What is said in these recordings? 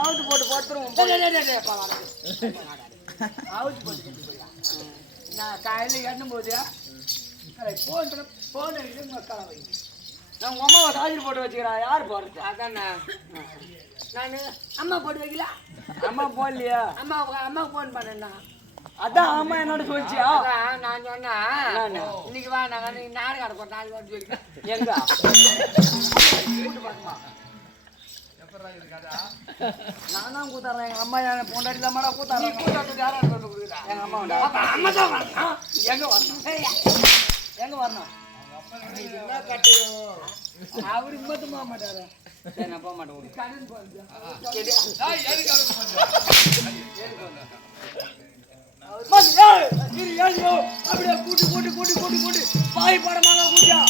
அவுத்து போட்டு போட்டுருவோம். அவுத்து போட்டு நான் காலையில் எண்ணும் போது போன் அடிக்கிட்டு மக்களை வைங்க. நான் உங்கள் அம்மாவை தாஜர் போட்டு வச்சுக்கிறேன். யார் போடுறது? அதான் நான் அம்மா போட்டு வைக்கல. அம்மா போடலையா? அம்மாவுக்கு ஃபோன் பண்ணேன்னா அதான் அம்மா என்னோட சொல்லிச்சியா? நான் சொன்னேன் இன்னைக்கு வா நாங்கள் இன்னைக்கு நாடகம் அடப்போம். நாளைக்கு வந்து சொல்லிக்கிறேன். எங்க கூட்டு பார்க்கமா நான் தான் கூத்தாடுறேன். எங்கள் அம்மா என் பொண்டாடி இல்லாமடா கூத்தாடுறேன். கூத்தாடுறது யாரும் கொண்டு கொடுக்குறா? எங்கள் அம்மா அம்மா தான் வரணும். எங்கே வரணும்? எங்கே வரணும்? அவரு மட்டும் போக மாட்டாரு. சரி நான் போக மாட்டேன். கடன் போகுது அப்படியே கூட்டு கூட்டு கூட்டு கூட்டு கூட்டு பாய் படமாக கூட்டியா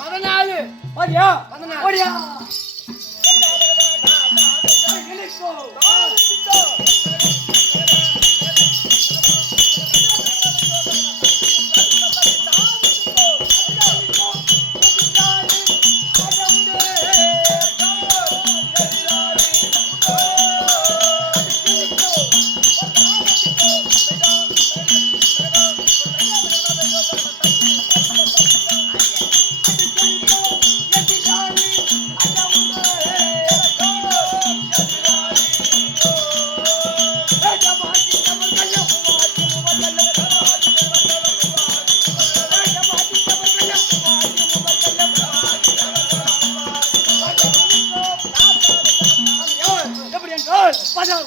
14 ஓடியா 14 ஓடியா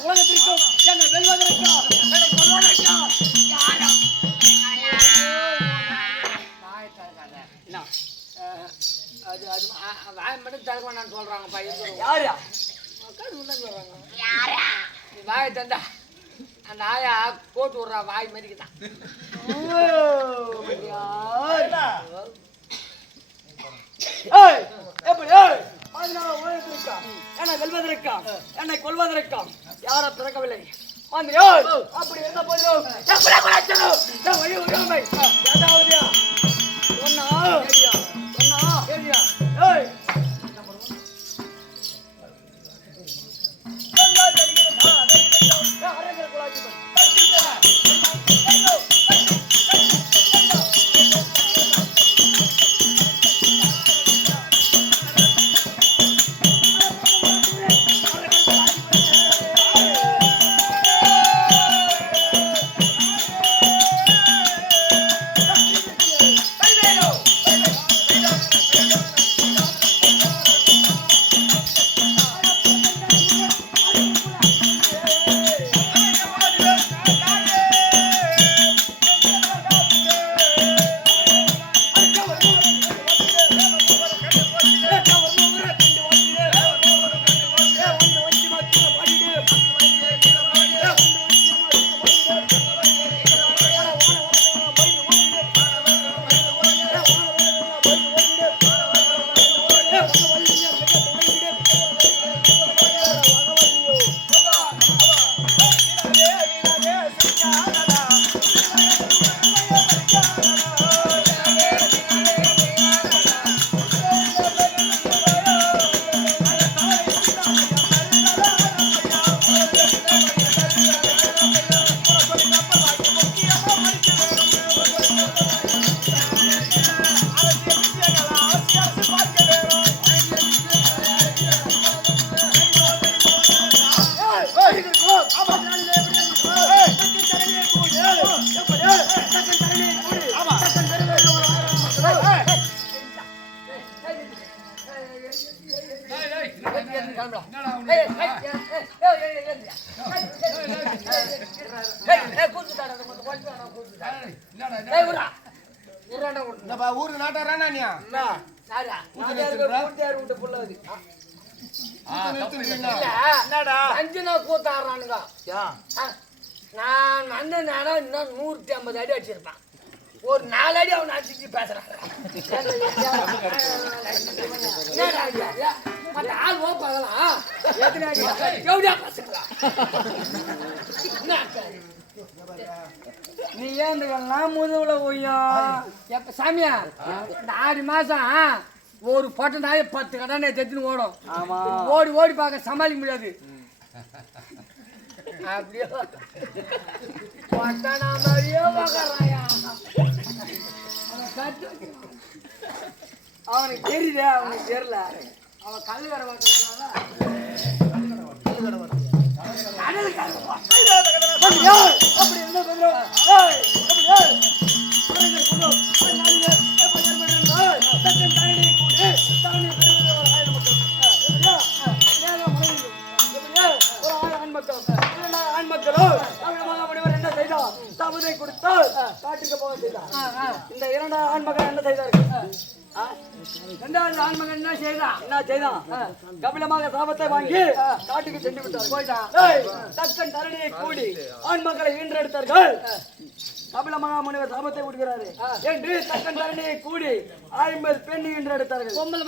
உலகத்திற்கும் என்னை வெல்வதற்கா என்னை கொல்வதற்கா யாரும் அது அது வாய் மட்டும் தடுக்க வேண்டாம்னு சொல்றாங்க பையன். யாரு சொல்றாங்க? வாயை தந்தா அந்த ஆயா போட்டு விடுறா வாய் மதிக்குதான். எப்படி என்னை வெல்வதற்கா என்னை கொல்வதற்கா யாரும் திறக்கவில்லை. அப்படி என்ன போதும் ஏதாவது சொன்னா ஊருக்கு நாட்டாரானியா கூத்தாடுறானுங்க. நான் வந்து நேரம் இன்னும் 150 அடி அடிச்சிருப்பேன். ஒரு 4 அடி அவன் அடிச்சு பேசுறான். ஆள் ஓப்பாகலாம் எவ்வளோ பேசுங்களா? நீ ஏந்துக்கலாம் முதுகுல ஒய்யும் எப்ப சாமியா இந்த 6 மாசம் ஒரு பொட்டை நாய் 10 கடை செத்துன்னு ஓடும். ஆமா, ஓடி ஓடி பார்க்க சமாளிக்க முடியாது. அப்படியே பொட்டை நான் மாதிரியே பார்க்கறாயா. அவனுக்கு தெரியுதே, அவனுக்கு தெரியல. அவன் கல்லு கடை பார்க்கறதுனால அப்படி என்ன பண்றோம்? தாமதை கொடுத்தால் காட்டுக்கு போக செய்தார். இந்த 2 ஆண்மகன் என்ன செய்தார்கள்? 2வது ஆண்மகன் என்ன செய்தான்? கபிலமாக சாபத்தை வாங்கி காட்டுக்கு சென்று விட்டார். போயிட்டான். தக்கன் தரணியை கூடி ஆண்மக்களை ஈன்றெடுத்தார்கள். கபில மகாமுனிவர் சாபத்தை விடுகிறாரு என்று தக்கன் தரணியை கூடி 50 பெண் ஈன்றெடுத்தார்கள். பொம்பளை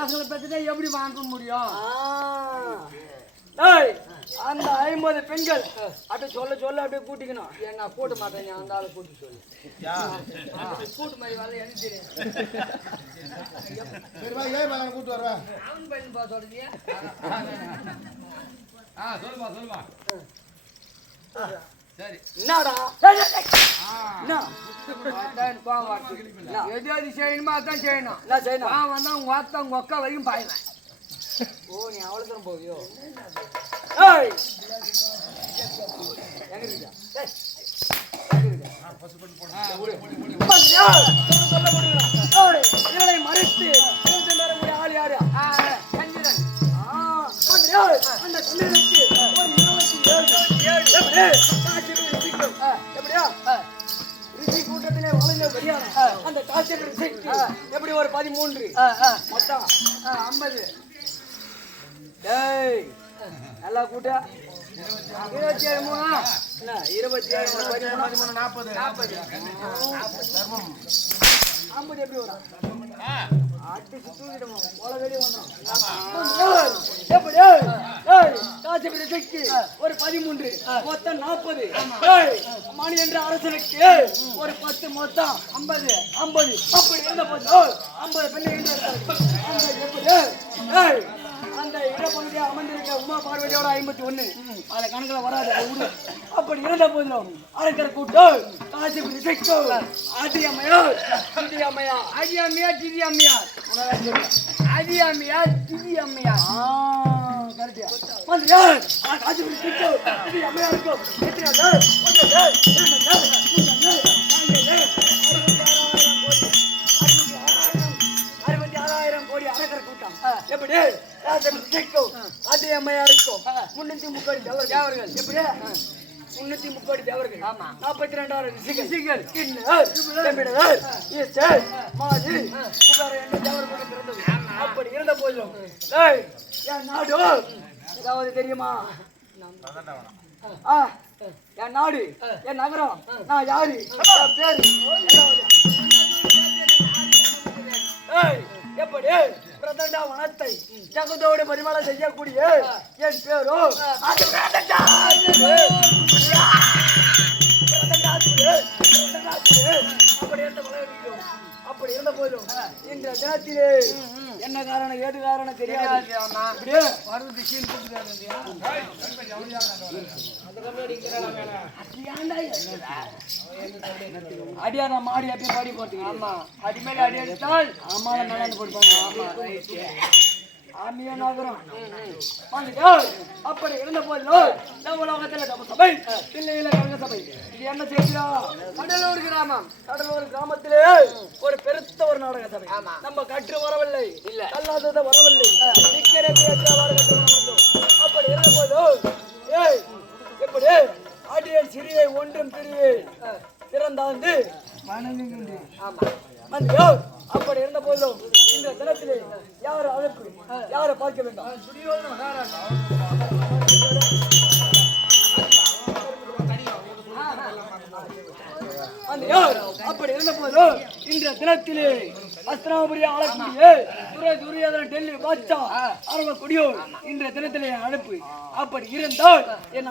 பசங்களை பத்தி எப்படி வாங்க முடியும்? அந்த 50 பெண்கள் அப்படியே சொல்ல அப்படியே கூட்டிக்கணும். என்ன கூட்ட மாட்டேன், அந்த ஆளை கூட்டி சொல்லு. கூட்டு மாதிரி வரல எனக்கு தெரியும். கூட்டு வருவேன் அவன் பையன் பா சொல்றீங்க. சொல்லுமா சரி. என்னடா எது செய்யணுமா அதான் செய்யணும். என்ன செய்யணும்? வந்தா உங்க வார்த்தை உங்க அக்கா வரைக்கும் பாயினேன். ஓ, நீ அவ்வளவு தூரம் போவியோ? மறைத்து ஆள் யாரு? சந்திரன். அந்த சந்திரனுக்கு எப்படியா ரிஷி கூட்டத்திலே வளர்ந்த பெரியார் அந்த காட்சியை எப்படி ஒரு 13 மொத்தம் 50. நல்லா கூட்ட 27 27 50 எப்படி வரும்? அடிச்சு தூக்கிடுவோம். ஒரு 13 மொத்தம் 40. மணி என்ற அரசனுக்கு ஒரு 10 மொத்தம் 50 அப்படி இருந்த போது 50 பெண்ணை அந்த இடப்பகுதியை அமர்ந்திருக்க உமா பார்வதியோட 51 அத கணக்குல வராது. அப்படி இருந்த போதிலும் அரசர கூட்டம் காசி பிடிச்சோ ஆதியம்மையா கரெக்டா மந்தியா காசி பிடிச்சோ இது அம்மையா இருக்கும். எத்தனை 66,000 கோடி அரசர கூட்டம். எப்படி அது அம்மையா இருக்கும். 330 கோடி தேவர்கள். எப்படி 330 கோடி தேவர்கள். 42,000 ரிஷிகள் அப்படி இருந்த போதிலும் என் நாடு ஏதாவது தெரியுமா? என் நாடு, என் நகரம், நான் யாரு, பேரு எப்படி பிரதண்டா வனத்தை ஜகதோடு பரிமாணம் செய்யக்கூடிய என் பேரோ அப்படி இருந்த போதும் இந்த தினத்திலே என்ன காரணம் ஏது காரணம் தெரியாது. அடியார மாடி அப்படியே பாடி போட்டு. ஆமா, அடி மேல அடி அடித்தால் ஆமா மேல போட்டுப்பாங்க. ஆமியா நகரம் அப்படி இருந்த போதிலும் சபை பிள்ளைகள கழக சபை இது என்ன செய்கிறா? கடலூர் கிராமம். கடலூர் கிராமத்திலே ஒரு பெருத்த ஒரு நாடக சபை. நம்ம கற்று வரவில்லை, கல்லாதத வரவில்லை. அப்படி இருந்த போதும் எப்படி ஆடியல் சிறியை ஒன்றும் பிரிவு திறந்தாந்து மனதில். ஆமா, அப்படி இருந்த போதும் இந்த தினத்திலே யார் அழைப்பு, யாரை பார்க்க வேண்டாம். அப்படி இருந்த போதும் இந்த தினத்திலே அஸ்திராபுரி ஆளக்கூடிய துரியோதன டெல்லி பாட்சா அரவ கொடியோர் இன்றைய தினத்திலே அழைப்பு. அப்படி இருந்தால் என்